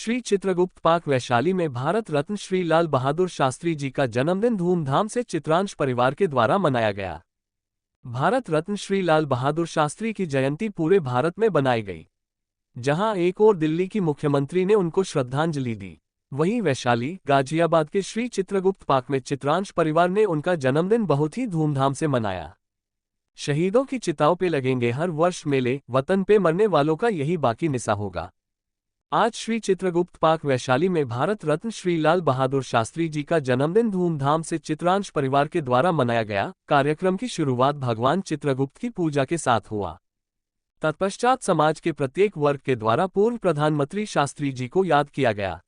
Shri Chitragupta park Vaishali में भारत रत्न श्री लाल बहादुर शास्त्री जी का जन्मदिन धूमधाम से चित्रांश परिवार के द्वारा मनाया गया। भारत रत्न श्री लाल बहादुर शास्त्री की जयंती पूरे भारत में बनाई गई, जहां एक ओर दिल्ली की मुख्यमंत्री ने उनको श्रद्धांजलि दी, वहीं वैशाली गाजियाबाद के श्री चित्रगुप्त पार्क में चित्रांश परिवार ने उनका जन्मदिन बहुत ही धूमधाम से मनाया। शहीदों की चिताओं पे लगेंगे हर वर्ष मेले, वतन पे मरने वालों का यही बाकी निशा होगा। आज श्री चित्रगुप्त पार्क वैशाली में भारत रत्न श्री लाल बहादुर शास्त्री जी का जन्मदिन धूमधाम से चित्रांश परिवार के द्वारा मनाया गया। कार्यक्रम की शुरुआत भगवान चित्रगुप्त की पूजा के साथ हुआ। तत्पश्चात समाज के प्रत्येक वर्ग के द्वारा पूर्व प्रधानमंत्री शास्त्री जी को याद किया गया।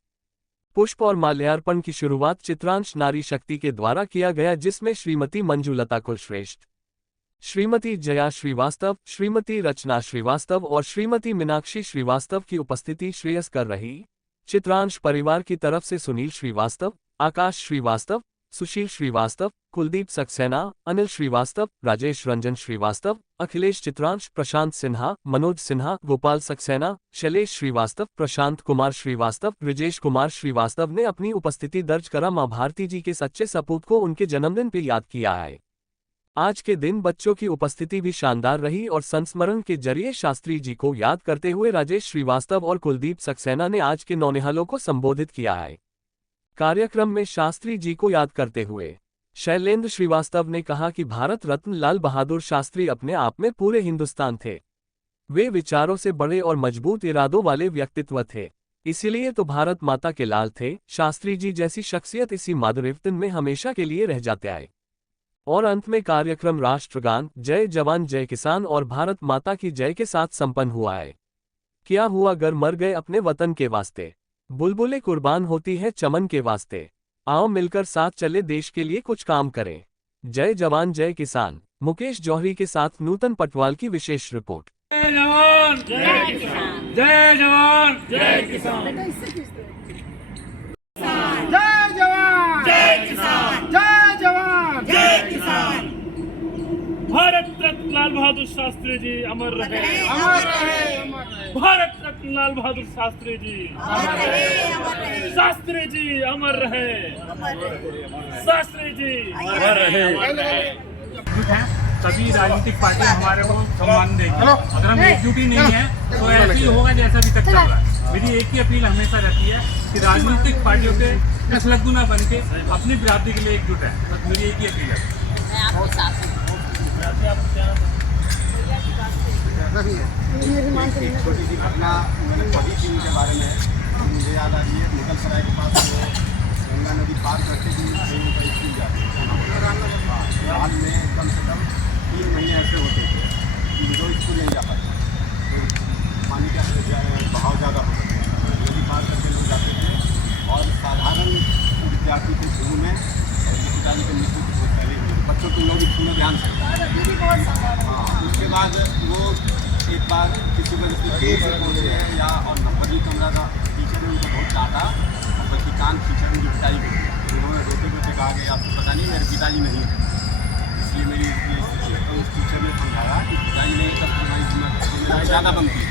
पुष्प और माल्यार्पण की शुरुआत चित्रांश नारी शक्ति के द्वारा किया गया, जिसमें श्रीमती मंजुलता कुलश्रेष्ठ, श्रीमती जया श्रीवास्तव, श्रीमती रचना श्रीवास्तव और श्रीमती मीनाक्षी श्रीवास्तव की उपस्थिति श्रेयस कर रही। चित्रांश परिवार की तरफ से सुनील श्रीवास्तव, आकाश श्रीवास्तव, सुशील श्रीवास्तव, कुलदीप सक्सेना, अनिल श्रीवास्तव, राजेश रंजन श्रीवास्तव, अखिलेश चित्रांश, प्रशांत सिन्हा, मनोज सिन्हा, गोपाल सक्सेना, शैलेश श्रीवास्तव, प्रशांत कुमार श्रीवास्तव, ब्रिजेश कुमार श्रीवास्तव ने अपनी उपस्थिति दर्ज करा। मां भारती जी के सच्चे सपूत को उनके जन्मदिन पर याद किया है। आज के दिन बच्चों की उपस्थिति भी शानदार रही और संस्मरण के जरिए शास्त्री जी को याद करते हुए राजेश श्रीवास्तव और कुलदीप सक्सेना ने आज के नौनिहालों को संबोधित किया है। कार्यक्रम में शास्त्री जी को याद करते हुए शैलेंद्र श्रीवास्तव ने कहा कि भारत रत्न लाल बहादुर शास्त्री अपने आप में पूरे हिंदुस्तान थे। वे विचारों से बड़े और मजबूत इरादों वाले व्यक्तित्व थे, इसीलिए तो भारत माता के लाल थे। शास्त्री जी जैसी शख्सियत इसी मातृवतन में हमेशा के लिए रह जाते आए। और अंत में कार्यक्रम राष्ट्रगान जय जवान जय किसान और भारत माता की जय के साथ संपन्न हुआ है। क्या हुआ अगर मर गए अपने वतन के वास्ते, बुलबुलें कुर्बान होती है चमन के वास्ते। आओ मिलकर साथ चले, देश के लिए कुछ काम करें। जय जवान जय किसान। मुकेश जौहरी के साथ नूतन पटवाल की विशेष रिपोर्ट। जय जवान जय किसान, जय जवान जय किसान, जय जवान जय किसान, जय जवान जय किसान। भारत रत्न लाल बहादुर शास्त्री जी अमर रहे, अमर रहे, अमर रहे। भारत रत्न लाल बहादुर शास्त्री जी अमर रहे, अमर रहे। शास्त्री जी अमर रहे, शास्त्री जी अमर रहे। सभी राजनीतिक पार्टियां हमारे को सम्मान देंगी। अगर हम एकजुट ही नहीं है तो ऐसे ही होगा जैसा अभी तक चल रहा है। मेरी एक ही अपील हमेशा रहती है कि राजनीतिक पार्टियों के कुशलग्गू ना बन के अपनी बिरादरी के लिए एकजुट है। बस मेरी एक ही अपील है। एक छोटी सी घटना मैंने पढ़ी थी उनके बारे में, मुझे याद आ रही है। मुगल सराय के पास वो गंगा नदी पार करके भी ट्रेन का स्कूल जाते हैं। हाल में कम से कम 3 महीने ऐसे होते थे कि जो स्कूल नहीं जा पाते, तो पानी का बहाव ज़्यादा होता था, नदी पार करके लोग जाते थे। और साधारण विद्यार्थी थे शुरू में, और पिताजी की मृत्यु से पहले बच्चों को लोग सुनो ध्यान से। हाँ, उसके बाद वो एक बार किसी वजह से देर से पहुँचे हैं या और नंबर भी कम रहा था। टीचर ने उनको बहुत डांटा और बल्कि कान खींचा, उनकी पिटाई की। उन्होंने रोते रोते कहा कि आपको पता नहीं मेरे पिताजी नहीं है, इसलिए मेरी स्थिति है। तो उस टीचर ने समझाया कि पिताजी नहीं तब तुम्हारी जिम्मेदारी ज़्यादा बनती है,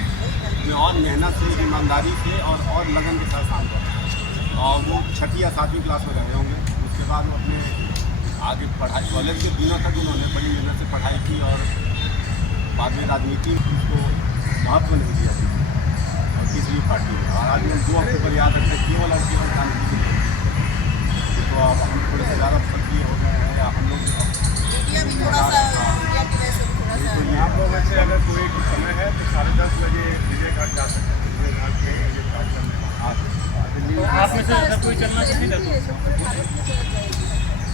मैं और मेहनत से, ईमानदारी से और लगन के साथ काम करता। और वो 6वीं या 7वीं क्लास में रहे होंगे। उसके बाद वो अपने आगे पढ़ाई, कॉलेज के दिनों तक उन्होंने बड़ी मेहनत से पढ़ाई की और बाद में राजनीति उसको महत्व नहीं दिया और किसी भी पार्टी में। और आज हम 2 अक्टूबर याद रखते हैं केवल और केवल गांधी जी के लिए। तो अब हम थोड़े से ज़्यादा सक्रिय हो गए हैं, या हम लोग तो यहाँ पर वैसे अगर कोई समय है तो 10:30 बजे विजय घाट जा सकते हैं। विजय घाट के विजय घाट करने आप में से अगर कोई चलना चाहिए तो।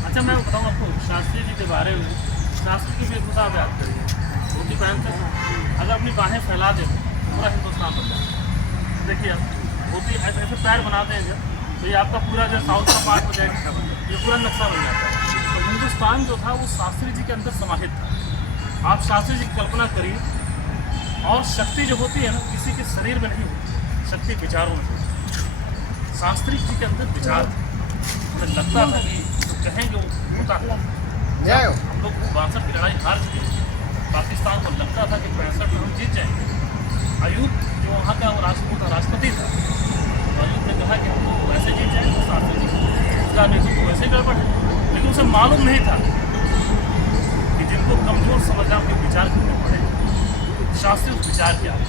अच्छा, मैं बताऊँ आपको शास्त्री जी के बारे में। शास्त्री की वेशभूषा आप याद करिए, धोती पहनते हैं, अगर अपनी बाहें फैला दें पूरा हिंदुस्तान बन जाता है। देखिए आप धोती ऐसे ऐसे पैर बनाते हैं जब, तो ये आपका पूरा जो साउथ का पार्ट हो जाएगा, ये पूरा नक्शा बन जाता है। तो हिंदुस्तान जो था वो शास्त्री जी के अंदर समाहित था। आप शास्त्री जी की कल्पना करिए। और शक्ति जो होती है ना, किसी के शरीर में नहीं होती, शक्ति विचारों में होती है। शास्त्री जी के अंदर विचार थे। हमें लगता था कि जो कहेंगे वो होता है। हम लोग 62 की लड़ाई हार चुके थे। पाकिस्तान को लगता था कि 65 में हम जीत जाएंगे। अयूब जो वहाँ का वो राष्ट्रपति था, अयूब उसे मालूम नहीं था कि जिनको कमजोर समझना उनके विचार करने पड़े। शास्त्री उस विचार के आगे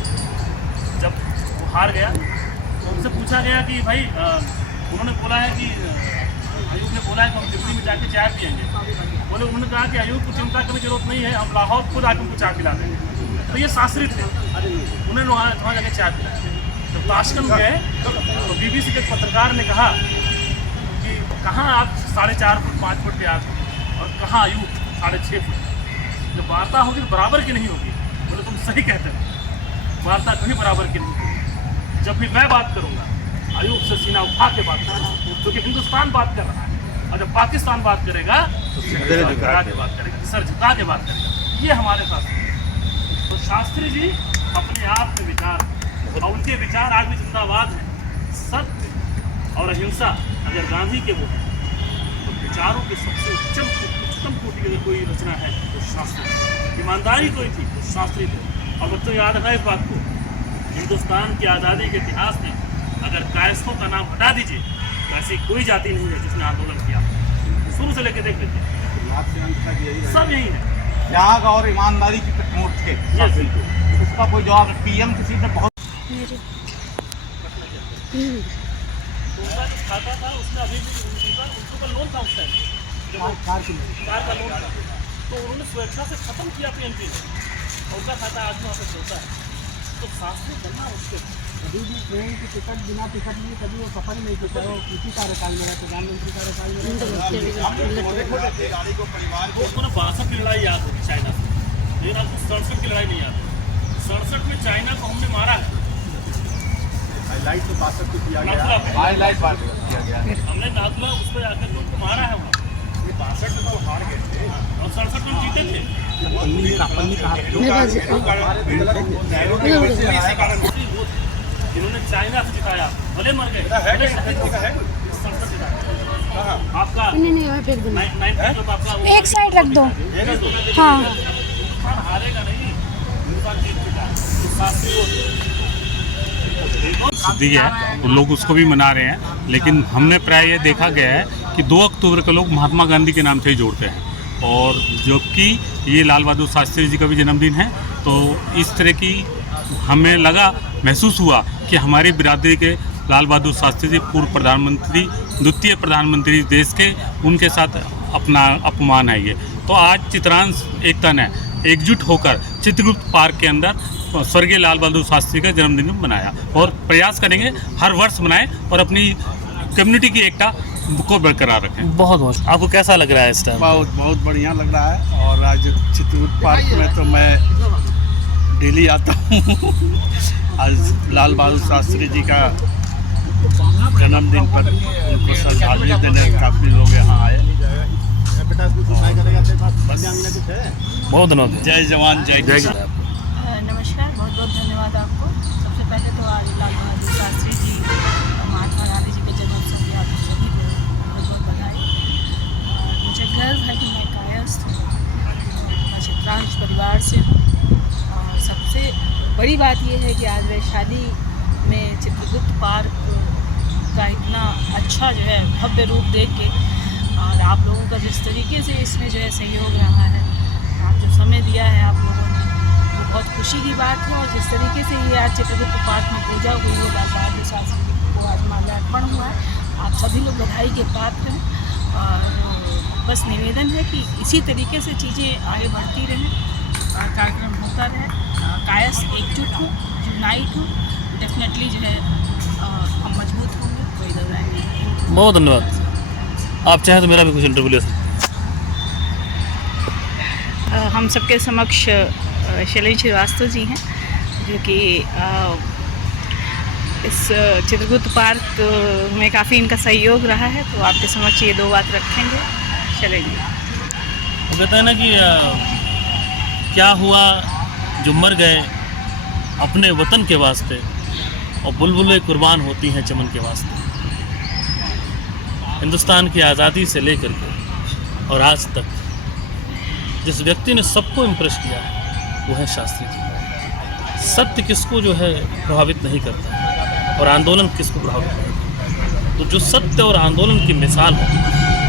जब वो हार गया तो उनसे पूछा गया कि भाई उन्होंने बोला है कि आयुब ने बोला है कि हम दिल्ली में जाके चाय पियेंगे। बोले उन्होंने कहा कि आयुब को चिंता करने की जरूरत नहीं है, हम लाहौर खुद आके उनको चाय पिला देंगे। तो ये शास्त्री थे, उन्होंने वहाँ जाके चाय पिलाई। जब ताशकंद गए तो BBC के पत्रकार ने कहा कि कहाँ आप 4.5 फुट 5 फुट के आदमी और कहाँ आयुब 6.5 फुट। जब वार्ता होगी तो बराबर की नहीं होगी। बोले तुम सही कहते हो, वार्ता कभी बराबर की नहीं होगी। जब भी मैं बात करूँगा आयुब से सीना उठा के बात करेगा, क्योंकि हिंदुस्तान बात कर रहा है और जब पाकिस्तान बात करेगा तो सिर झुका के बात करेगा, सर झुका के बात करेगा। ये हमारे पास है। तो शास्त्री जी अपने आप में विचार और उनके विचार आज भी जिंदाबाद हैं। सत्य और अहिंसा अगर गांधी के वो हैं तो विचारों के सबसे उच्चतम कोटि की अगर कोई रचना है तो शास्त्री। ईमानदारी कोई थी तो शास्त्री थे। और बच्चों याद रखना इस बात को, हिंदुस्तान की आज़ादी के इतिहास में अगर कायस्थों का नाम हटा दीजिए तो ऐसी कोई जाति नहीं है जिसने आंदोलन किया। शुरू से लेकर देख लीजिए सब यही है। त्याग और ईमानदारी की प्रतिमूर्ति थे। उसका कोई जवाब PM किसी ने बहुत उनका जो खाता था उसमें अभी भी उनको का लोन था उस टाइम कार का लोन था, तो उन्होंने स्वेच्छा से खत्म किया PNP ने और उनका खाता आज वहाँ पे चलता है। तो शास्त्री बनना उसके कभी भी ट्रेन की टिकट बिना टिकट लिए कभी वो सफर ही नहीं करता है। किसी कार्यकाल में प्रधानमंत्री कार्यकाल में उसको ना 62 की लड़ाई याद होगी चाइना से, लेकिन आपको 67 की लड़ाई नहीं याद होगी। 67 में चाइना को हमने मारा है। हाईलाइट तो 62 को किया गया, नाथुला हाईलाइट बात किया गया। हमने नाथुला उस पर आकर तो उनको मारा है वहाँ। 62 में तो हार गए थे और 67 में जीते थे। जिन्होंने चाइना से जिताया भले मर गए, भले शहीद हो गए, 67 जिताया। आपका एक साइड रख दो। हाँ हिंदुस्तान हारेगा नहीं, हिंदुस्तान जीत चुका है। तो शास्त्री दी है तो लोग उसको भी मना रहे हैं, लेकिन हमने प्राय ये देखा गया है कि 2 अक्टूबर को लोग महात्मा गांधी के नाम से ही जोड़ते हैं। और जबकि ये लाल बहादुर शास्त्री जी का भी जन्मदिन है, तो इस तरह की हमें लगा, महसूस हुआ कि हमारी बिरादरी के लाल बहादुर शास्त्री जी पूर्व प्रधानमंत्री, द्वितीय प्रधानमंत्री देश के, उनके साथ अपना अपमान है ये। तो आज चित्रांश एकता ने एकजुट होकर चित्रगुप्त पार्क के अंदर स्वर्गीय लाल बहादुर शास्त्री का जन्मदिन मनाया और प्रयास करेंगे हर वर्ष मनाएं और अपनी कम्युनिटी की एकता को बरकरार रखें। बहुत बहुत आपको कैसा लग रहा है इस टाइम? बहुत बढ़िया लग रहा है। और आज चित्रकूट पार्क में तो मैं डेली आता हूँ। आज लाल बहादुर शास्त्री जी का जन्मदिन पर उनको श्रद्धांजलि देने काफ़ी लोग यहाँ आए। बहुत धन्यवाद। जय जवान जय किसान। नमस्कार, बहुत बहुत धन्यवाद आपको। सबसे पहले तो आज लाल बहादुर शास्त्री जी महात्मा गांधी जी के जन्मोत्सव की आप सभी को बहुत बहुत बधाई। और मुझे गर्व है कि मैं कायस्थ हूँ, मैं चित्रांश परिवार से हूँ। और सबसे बड़ी बात यह है कि आज वैशाली में चित्रगुप्त पार्क का इतना अच्छा जो है भव्य रूप देख के और आप लोगों का जिस तरीके से इसमें जो है सहयोग रहा है, आप जो समय दिया है आप लोगों ने, वो बहुत खुशी की बात है। और जिस तरीके से ये आज चित्रगुप्त पार्क में पूजा हुई है, लाल बहादुर शास्त्री को आज माल्यार्पण हुआ है, आप सभी लोग बधाई के पात्र हैं। और बस निवेदन है कि इसी तरीके से चीज़ें आगे बढ़ती रहें, कार्यक्रम होता रहे, कायस्थ एकजुट हो, यूनाइट हो, डेफिनेटली जो है हम मजबूत होंगे, कोई दर नहीं। बहुत धन्यवाद। आप चाहें तो मेरा भी कुछ इंटरव्यू ले सकते हैं। हम सबके समक्ष शैलेश श्रीवास्तव जी हैं, जो कि इस चित्रगुप्त पार्क में काफ़ी इनका सहयोग रहा है, तो आपके समक्ष ये 2 बात रखेंगे। शैलेश जी, वो कहते हैं ना कि क्या हुआ जो मर गए अपने वतन के वास्ते और बुलबुलें कुर्बान होती हैं चमन के वास्ते। हिंदुस्तान की आज़ादी से लेकर के और आज तक जिस व्यक्ति ने सबको इम्प्रेस किया है वो है शास्त्री जी। सत्य किसको जो है प्रभावित नहीं करता और आंदोलन किसको प्रभावित नहीं करता, तो जो सत्य और आंदोलन की मिसाल है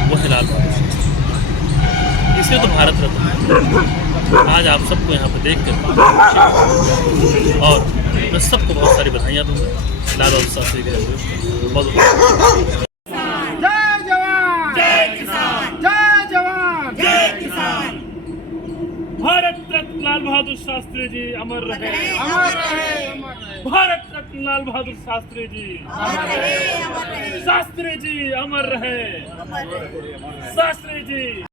वो है लाल बहादुर शास्त्री। इसलिए तो भारत रत्न आज आप सबको यहाँ पे देख कर और मैं सबको बहुत सारी बधाइयाँ दूंगा लाल बहादुर शास्त्री के जन्मदिन बहुत बहुत जय जवान जय किसान, जय जवान जय किसान। भारत रत्न लाल बहादुर शास्त्री जी अमर रहे, अमर रहे, अमर रहे। भारत रत्न लाल बहादुर शास्त्री जी अमर रहे, अमर रहे। शास्त्री जी अमर रहे, शास्त्री जी।